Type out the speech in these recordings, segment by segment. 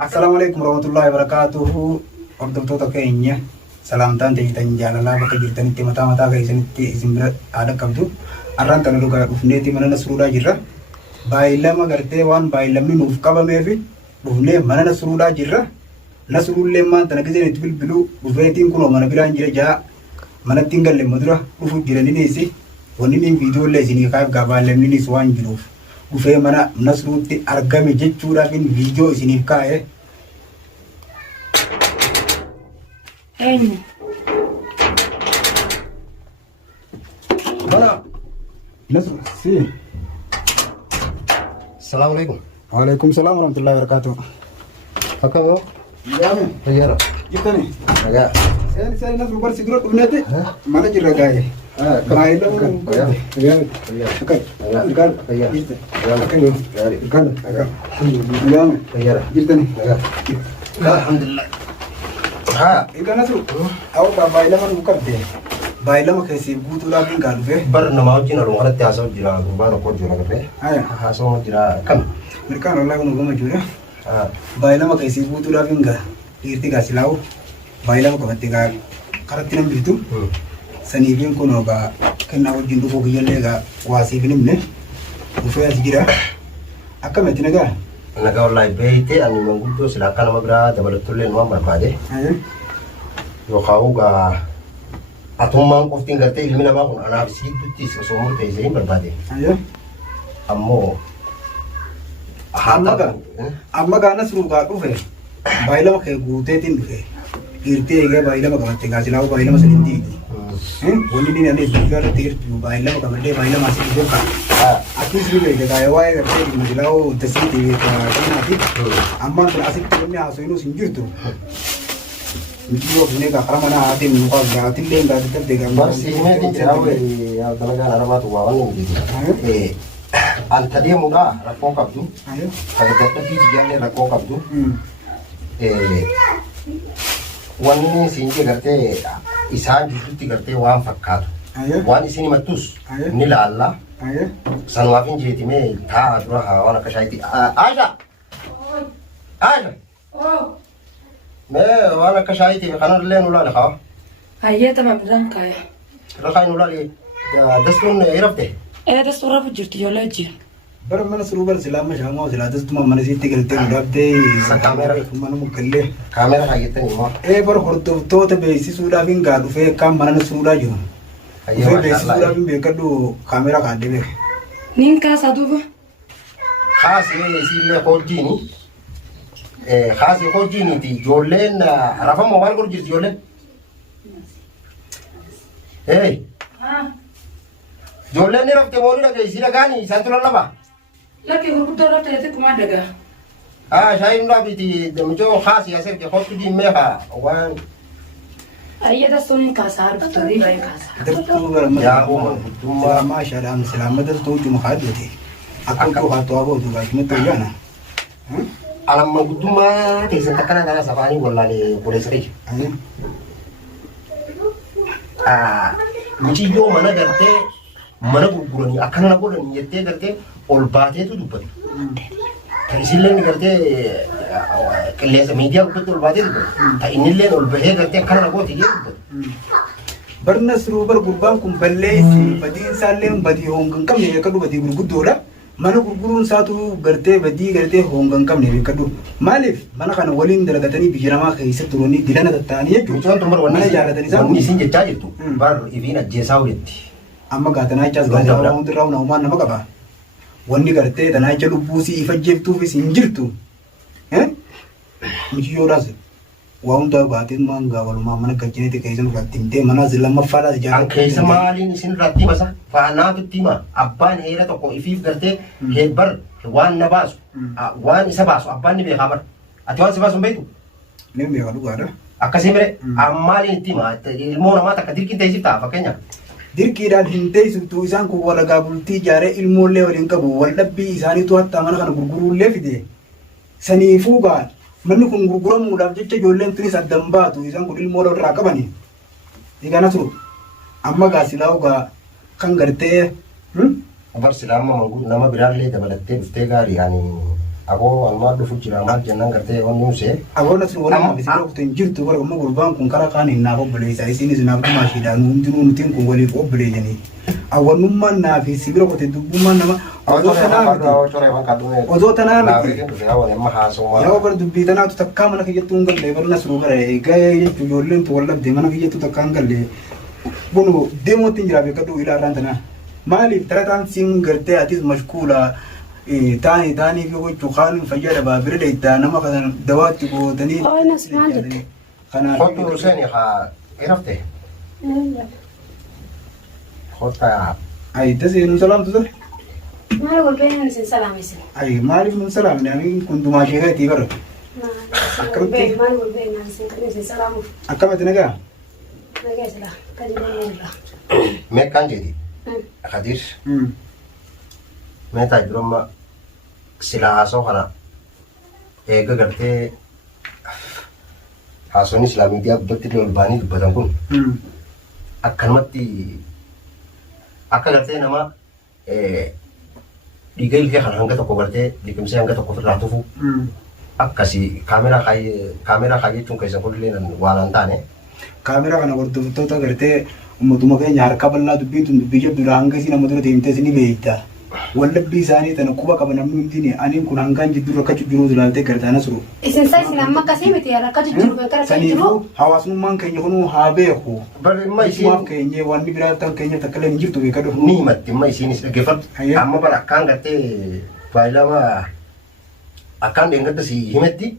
Assalamualaikum warahmatullahi wabarakatuh. Hordoftoota keenya salaamtaan ta'an jaalalaa bakka jirtanitti mataa keessanitti isin bira haala qabdu arraan kana dhugaa dhufneeti mana Nasruudhaa jirra. Baay'ilama gartee waan baay'ilamni nuuf qabameef dhufnee mana Nasruudhaa jirra. Nasruullee maanta nagiseen itti bilbiluu dhufeetiin kunoo mana biraan jira jaa manatti hin galle madura dhufu jiraniinis wanni niin viidiyoolee isinii kaaf baay'ilamninis waan jiruuf dhufee mana Nasruutti argame jechuudhaaf viidiyoo isiniif kaa'e. Eni. Mana Nasru si. Assalamualaikum. Waalaikumsalam warahmatullahi wabarakatuh. Apa kau? Ya men. Ayah. Kita nih. Agak. Saya Nasru baru siguro dhufneeti. Mana jirra gaa'e. Baay'ilamu. Ya. Akal. Akal. Ya. Akal. Akal. Ya men. Ayah. Kita nih. Alhamdulillah. Ika Nasru. Aku baay'ilama nu qabde. Baay'ilama keessi guutuudhaaf hin gaalufe. Bar nama wajjin aluma kanatti haasa'u jira gurbaan tokko jira garree. Haasa'u jira kam. Mirkaan wallahi kun ugama jira. Baay'ilama keessi guutuudhaaf hin gaa. Dhiirti gaa silaawu. Baay'ilama qabatte gaa karatti nam bitu. Saniifiin kun gaa kennaa wajjin dhufuu kiyyallee gaa waasiif hin himne. Dhufee as jira. Akkamitti nagaa? Nagaa wallahi beeyte ani manguddoo sila akka nama biraa dabalatullee waan barbaade. Yookaan gaa atummaan qoftiin gartee ilmi namaa kun anaaf siiddutti osoo murteessee hin barbaade. Ammoo amma gaa Nasru gaa dhufe baay'ilama kee guuteetiin dhufe. Dhiirtii eegee baay'ilama qabatte gaa silaawu baay'ilama sanitti. Wanni inni ani biyya irratti hirtu baay'ilama qabadhee baay'ilama asii dhufee kaa. Akkiis ni beekte gaa waa'ee gartee dhimma silaawu tasiitii kanaati. Ammaan kun asitti namni haasofnuus hin jirtu. Video ini gak karena mana hati muka berarti dia nggak tetap dengan bersihnya di jauh ya tenaga arama tuh wawan gitu. Tadi muda rakong kaptu. Kalau tetap di jalan rakong kaptu. Wan ini sini gerte isan justru gerte wan fakkat. Wan di sini matus. Nila Allah. Sanwafin jadi me ta adura hawa nak kasih Aja. Aja. Oh. मैं वाला कशाई थी खाना ले नुला लिखा आइए तब हम रंग का है रखा नुला ले दस्तूर ने इरफ थे दस्तूर अब जुटी हो लगी बर मैंने शुरू बर सिला में शाम और सिला दस्तूर में मैंने सीते करते उड़ाप दे kamera मैंने मुकल्ले kamera है ये तो नहीं माँ पर होतो तो बेसिस उड़ा भी गाड़ू फे काम मैंने शुरू उड़ा जो फे बेसिस उड़ा भी बेकर दो kamera काट दे नींद का साधु वो खास ये इसीलिए खोजी नहीं खास ये खोजी नहीं थी जोलेन रफा मोबाइल को जिस जोलेन जोलेन ने रखते बोली लगे इसी लगा नहीं संतुलन लगा लगे वो कुछ तो रखते थे कुमार लगा शायद ना भी थी मुझे खास ये ऐसे कि खोज दी मैं का वन आइए दस्तूर का सार तो दी भाई का सार दस्तूर या वो तुम माशाल्लाह हम सलामत दस्तूर तुम खाद थे आपको हाथ आगो तो गाइस में तो जाना alam maguduma tesa takana dana sabani wala le boleh seri muci yo mana garte mana gurgurani akan na godani yette garte ol baate tu dubati isille ni garte kelle media ko ol baate dubati ta inille ol bahe garte akan na goti dubati bar Nasru bar gurban kum balle badin sallem badi hongan kam ne ka dubati gurgudola mana gurgurun satu garte badi garte hongan kam ne ka du malif mana kana walin daragatani bijirama kaisa turoni dilana tatani yeju mucon tumbar mana jaratani sa ni sin jetta jitu bar ivina jesawretti amma gatana chas gata raund raund na man namaka ba wonni garte dana chalu busi ifajjeftu fi sinjirtu muci yoras waunda batin manga wal ma mana gajine te kaisa nu gatimte mana zilama fala an kaisa malin isin ratti masa faana tutima abban hera to ko ifif garte hebar wan nabasu wan isa basu abban ni be khabar ati wan sibasu beitu ne me galu gara akasimre amalin tima ilmo nama ta kadir kinta isifta fakenya dirkiidhaan hin teessiftu isaan kun walagaa bultii jaaree ilmoollee waliin qabu wal dhabbii isaaniitu hatta mana kana gurguruullee fide saniifuu gaa manni kun gurguramuudhaaf jecha ijoolleen tunis addan baatu isaan kun ilmoo irraa qabani egaa Nasru amma gaa silaa ugaa kan gartee bar silama mangu nama birallee dabalattee dhuftee gaarii yani aboo almaa dhufu jira maal jennaan gartee wanni usee aboo nasu wala bisira kutin jirtu bara umma gurbaan kun kara kaan hin naaf obboleessa isinis naaf maashiidhaan hundinuu nutiin kun waliif obboleeyanii awwannummaan naaf sibira kutin dubbummaan nama odoo tanaa miti yaa bar dubbii tanaatu takkaa mana kiyyattuu hin galle bar nasruu bara eegaa jechuu ijoolleen tu wallabde mana kiyyattuu takkaa hin galle bunu deemootti hin jiraa beekadhu ilaarraan tanaa maaliif tarataan siin gartee atis mashkuula taanii fi gochuu kaan fayyada baabira dheeytaa nama kan dawaatti gootanii kanaaf hotu Hussein haa irafte hota ay tasee nu salaamtu ture maal golbeen isin salaamesin ay maaliif nu salaamne ani kun dumaa sheekati bara maal golbeen isin salaamuuf akkamatti nagaa sila kadi meeqaan jedhi Khadir meetaa jirummaa silaa haasoo kana eega gartee haasoon islaamiitii abbatti ol baanii dubbatan kun akkanumatti akka gartee nama dhiiga ilkee kana hanga tokko gartee liqimsee hanga tokko ofirraa tufu akkasii kaameraa kaayyachuun keessan kunillee waan hin taane. Kaameraa kana hordoftoota gartee ummatuma keenya harka bal'aa dubbiin tun dubbii jabduudha hanga isin amma dura deemtee isin beekta. Wallabbii isaanii tana quba qaba namni hundini aniin kun hangaan jidduu rakkachuu jiru ilaaltee gartaa nasru. Isin isin amma akkasii miti rakkachuu jiru gara kan jiru. Hawaasummaan keenya kunuu haa beeku. Barreeffama isiin keenya wanni biraa ta'an keenya takka illee hin jirtu beekadhu. Ni himatti amma isiinis dhaggeeffatu. Amma bara akkaan gartee baay'ilama akkaan deengatti si himetti.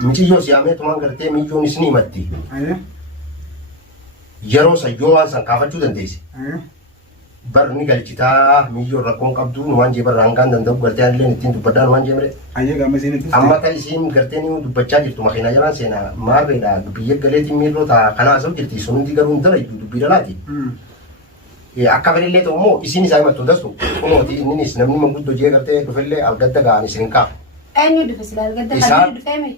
Michiyyoo siyaamee tumaan gartee miyyoonis ni himatti. Yeroo sayyoo waan san kaafachuu dandeessi. Bar ni galchitaa miyyoo rakkoon qabdu waan jee barra hangaan danda'u gartee anilleen ittiin dubbadhaan waan jeemre. Amma ta'e isiin gartee ni dubbachaa jirtu makiinaa jalaan seenaa maarreedha biyya galeetiin miirroota kanaa asoo jirti sun hundi garuu hin dalagu dubbii dhalaati. Akka fedhillee ta'u immoo isiin isaa himattu dastu kunuuti inninis namni manguddoo jee gartee dhufellee abdadda ga'an isin hin qaabu. Eenyu dhufe silaa gadda kan dhufeeme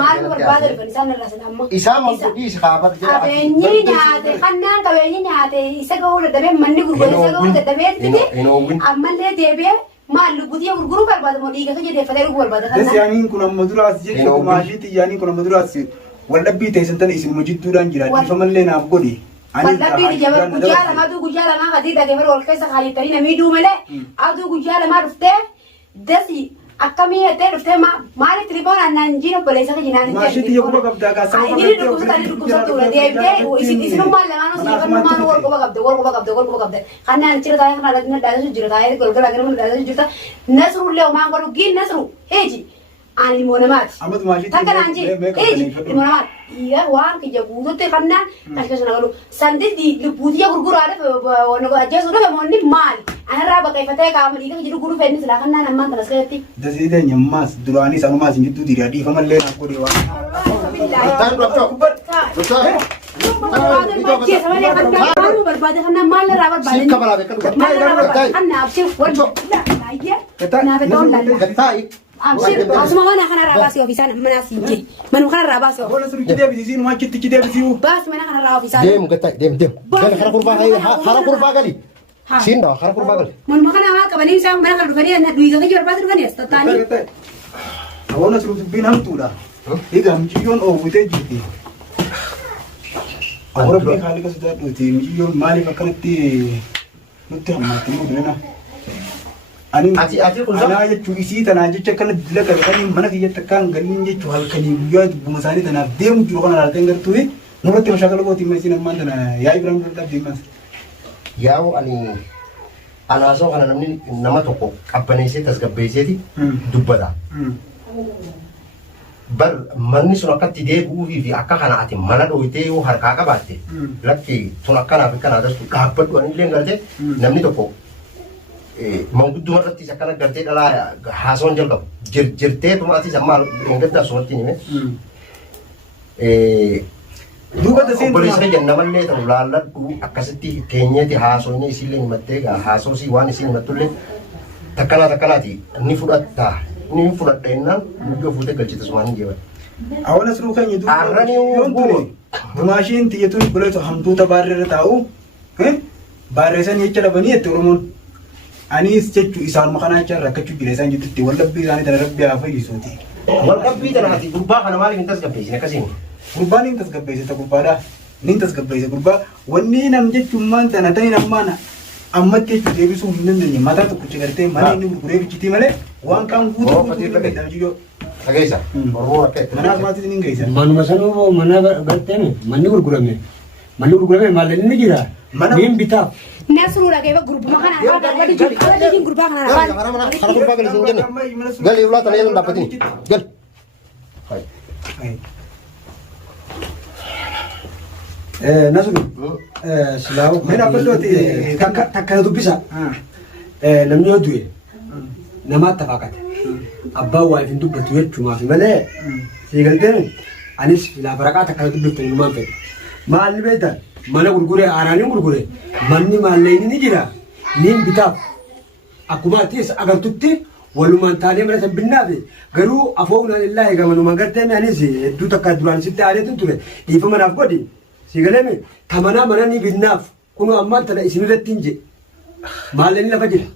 maal barbaada dhufan isaan irraa sin amma isaan manguddii isa kaafatu qabeenyi nyaate kannaan qabeenyi nyaate isa gahuu dadhabee manni gurguree isa gahuu dadhabee tite ammallee deebi'ee maal lubbutii gurguruu barbaada moo dhiiga kan jedheeffatee dhuguu barbaada kannaan. Yaaniin kun amma duraas jechuudha maashiitti yaaniin kun amma duraas wallabbii teessan tana isinuma jidduudhaan jira dhiifamallee naaf godhi. Wallabbii jabar guyyaa lamaa aduu guyyaa lamaa hadii dhageeffar ol keessa kaayyatanii namii duu malee aduu guyyaa lamaa dhuftee dasi akkamii jettee dhuftee maalitti riboon annaan jiin obboleessa kan jinaan maashiitti yoo quba qabdaa kaasama inni dhukkubsattuudha deebitee isinummaan lamaanuu siifannummaan wal quba qabde kannaan achirra taa'ee kana dhaadhina dhaadhatu jira taa'ee golgala gara mana dhaadhatu jirta nasrullee homaan godhu giin nasru heeji ani ilmoo namaati takka naan jee heeji ilmoo namaati waan kiyya guututti kannaan kashkashana galu sanditti lubbuutiyya gurguraadhaaf ajjeesuudhaaf moonni maali anarraa baqeeffatee qaama dhiiga jiru guruu fedni silaa kannaan ammaan kanas keessatti. Dasiidee nyammaas duraanis anumaas hin jidduu dhiiraa dhiifamallee naaf godhe waan. Barbaade kannaan maal irraa barbaade. Siif kabalaa beekatu. Kannaan abshiif wal baay'ee naaf ta'uun lalla. Asuma mana kanarraa baasii ofiisaan mana siinjee manuma kanarraa baasii Bola suru kidee bisiin maa kitti kidee bisiu. baasii mana kanarraa ofiisaan. Deemu gataa deemu. Gala hara kurbaa gali. Siin dha hara kurbaa gali. Manuma kana maa qabanii isaan mana kana dhufanii na duwii kan barbaadu dhufanii as tattaanii. Awwaala suru dubbiin hamtuudha. Egaa miciyyoon oowwitee jirti. Awwaala bii haali kasu daadhuuti miciyyoon maaliif akkanatti nutti hammaatti mudurina. Ani anaa jechuun isii tanaa jecha akkana dila qabatanii mana kiyyatti akkaan galiin jechuun halkanii guyyaa dubbuma isaanii tanaaf deemu jiru kana laalteen gartuu nurratti mashakala gootii meesiin ammaan tana yaa'ii biraan daldalaa deemas. Yaa'u ani anaasoo kana namni nama tokko qabbaneessee tasgabbeesseeti dubbata. Bar manni sun akkatti deebi'uufii fi akka kana ati mana dhooytee yoo harkaa qabaatte lakki tun akkanaaf akkanaa dastu dhaabbadhu anillee gartee namni tokko mangudduma irratti isa kana gartee dhalaa haasoon jalqabu jirtee tumaatis amma engaddaa sumatti hime. Duuba daseen obboleessa jennamallee ta'u laalladhu akkasitti keenyeeti haasoonni isillee himattee haasoosii waan isin himattullee takkanaati ni fudhatta ni fudhadha jennaan guyyoo fuutee galchite sumaan hin jeeban. Awwaala suruu keenya duuba yoon ture dumaashiin tiyyatuun buleetu hamtuuta baarreerra taa'u Barreessan jecha dhabanii itti Oromoon. Anis jechuun isaan makanaa jecha rakkachuu jira isaan jettutti wallabbii isaanii tana rabbi haa fayyisuuti. Wallabbii tanaati gurbaa kana maaliif hin tasgabbeessine akkasiin? Gurbaan hin tasgabbeessita gurbaadhaa. Ni tasgabbeessa gurbaa. Wanni nam jechuun maan tana tani nammaan ammatti jechuun deebisuu hin dandeenye mataa tokkicha gartee mana inni gurguree bichitii malee waan kaan guutuu guutuu danda'u. Dhageessa. Oromoo akka itti. Manaaf maatii ni geessa. Manuma sanuu mana garteen manni gurgurame maalleen ni jira. Niin bitaaf. Nasru lagi grup makan apa? Ada di grup makan apa? Karena gurbaa gali sin jenne. Gali ulaa tana yelan daaphatini. Gal. Nasru. Silaawu. Mana apa tuh? Takka dubbisa. Namni yoo du'e namaatti tafaakate. Abbaan waa ifin dubbatu jechuumaaf malee siigalteen anis filaa baraqaa takka dubbatu hinumaan fedhe. Maalli beektan mana gurguree aaraaniin gurguree manni maalleen ni jira niin bitaaf akkuma atiis agartutti walumaan taanee mana san binnaafi garuu afoon alillaa eegamanuma gartee anis hedduu takka duraan sitti aadeetin ture dhiifa manaaf godhi siigalame tamanaa mana ni binnaaf kunu ammaan tana isinirratti hin je maalleen lafa jira.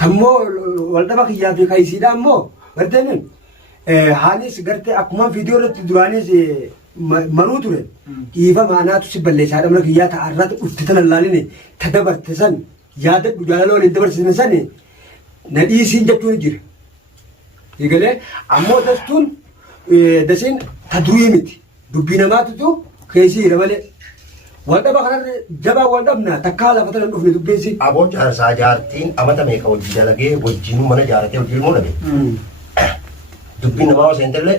Kammoo waldhaba kiyyaa fi kayisiidha ammoo gartee haalis gartee akkuma viidiyoo irratti duraanis manuu ture dhiifa maanaatu si balleessaadha mana kiyyaa ta'a irratti dhufte tana laaline ta dabarte san yaadadhu jaalala waliin dabarsine san na dhiisiin jechuun jira. Egalee ammoo dastuun dasiin ta durii miti dubbii namaatutu keessiidha malee. Waldhaba kanarra jabaa waldhabna takkaa lafa tana dhufne dubbiinsi. Aboon jaarsaa jaartiin amata meeqa wajji dalagee wajjin mana jaaratee wajjin ilmoo dhabe. Dubbiin namaa osoo hin talle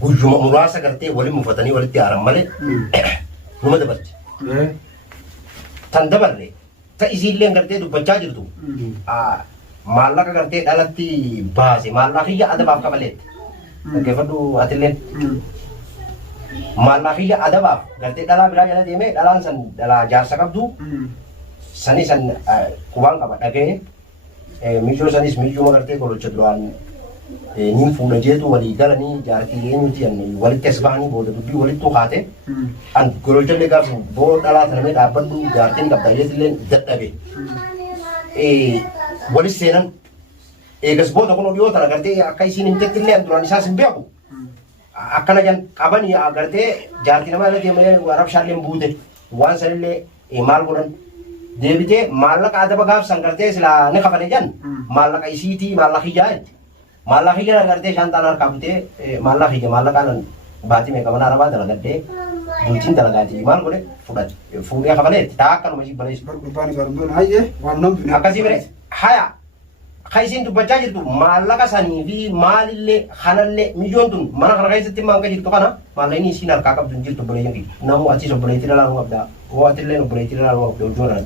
guyyuma muraasa gartee waliin mufatanii walitti haaran malee numa dabarte. Tan dabarre ta isiillee gartee dubbachaa jirtu maallaqa gartee dhalatti baase maallaqiyya adabaaf kabaleetti. Dhaggeeffadhu atilleen. Maallaqiyya adabaaf gartee dhalaa biraa jala deemee dhalaan san dhalaa jaarsa qabdu sani san qubaan qaba dhagee miijoo sanis miijooma gartee gololcha duraan niin fuudha jeetu walii galanii jaartii eenyuti walitti as bahanii booda dubbii walittu haate an gololchallee gaafsu boo dhalaa tanamee dhaabbadhu jaartiin qabda jeetillee dadhabe walis seenan eegas booda kun dhiyoo tana gartee akka isiin hin jettillee an duraan isaas hin beeku akkana jan qabanii agartee jaartii namaa irra deemee rabshaalleen buute waan sanillee maal godhan deebitee maallaqa adaba gaafsan gartee silaa ni kafale jan maallaqa isiitii maallaqiyyaa jetti maallaqiyyaa gartee shantaan harkaa butee maallaqaan baatii meeqa mana arabaa dalagaddee bultiin dalagaatii maal godhe fudhate fuudhee kafaleetti taa akkanuma isii baleessu akkasii bire haya Kaisin dubbachaa jirtu maallaqa sanii fi maalillee kanallee mijoon tun mana kana keessatti maanqa jirtu kana maallaqni isiin harkaa qabdu hin jirtu obboleeyyan kiyya namu achiis obboleettii dhalaa nu qabdaa hoo atillee obboleettii dhalaa nu qabda hojii godhan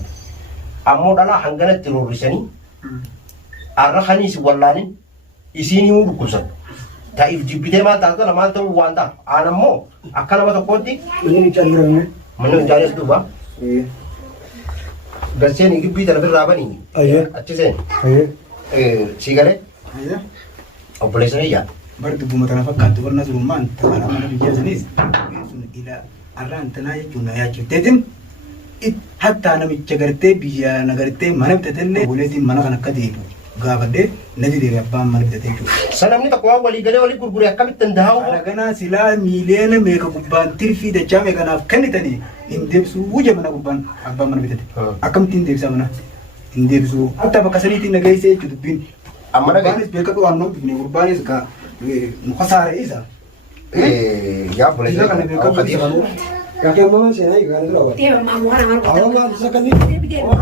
ammoo dhalaa hanganatti roorrisanii arra kaniis wallaanin isiin himuu dhukkubsan ta'iif jibbitee maal taatu maal ta'uu waan ta'a aan ammoo akka nama tokkootti manni hin jaalas duuba galcheen gibbii tana birraa banii achiseen Sigale? Ayah. Obboleessa iyyaa. Bari dubbuma tana fakkaattu warna surummaan taphaadha mana biyya sanis sun ila arraan tanaa jechuun na yaachifteetin hattaa namicha gartee biyya na gartee mana bitatellee buleetiin mana kan akka deebi'u gaafadhee nati deebi abbaan mana bitatee jechuudha. Sanamni tokko waan walii galee walii gurguree akkamitti danda'u? Alaganaa silaa miiliyoona meeqa gubbaan tirfii dachaa meeqanaaf kennitanii hin deebisuu wujja mana gubbaan abbaan mana bitate. Akkamitti hin deebisa mana? Indeebisuu hatta bakka saniitiin nageessee jechuudha dubbiin. Amma nageessee. Gurbaanis beekatu waan nuuf bifne gurbaanis ka muka saare isa. Yaa buleessa kana beekatu isa. Kakek mama seenaa eegalee tura waan. Deema maamu waan amaru. Awwa maal isa kanni.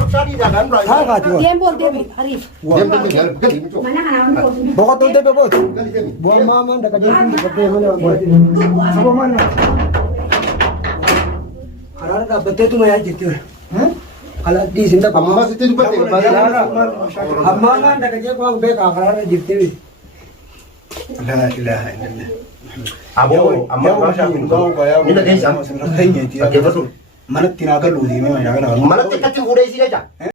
Rabshaadii daagaan dura. Haa kaati waan. Deembool deebi hariif. Mana kana waan kootu. Boqotuu deebe booti. Bu'aan maamaan dhaka jechuun dubbattee malee waan. Saba maal. Karaara dhaabbatteetuma yaa jirti. Kalau di sini tak Amma sitti dubbatte. Amma kan dah kerja kau ambil kafara jirti. La ilaha illallah. Aboo amma rabshaan ni dhageessaa. Mana tinaa galuuti. Malatti akkatti fuudhee si jecha.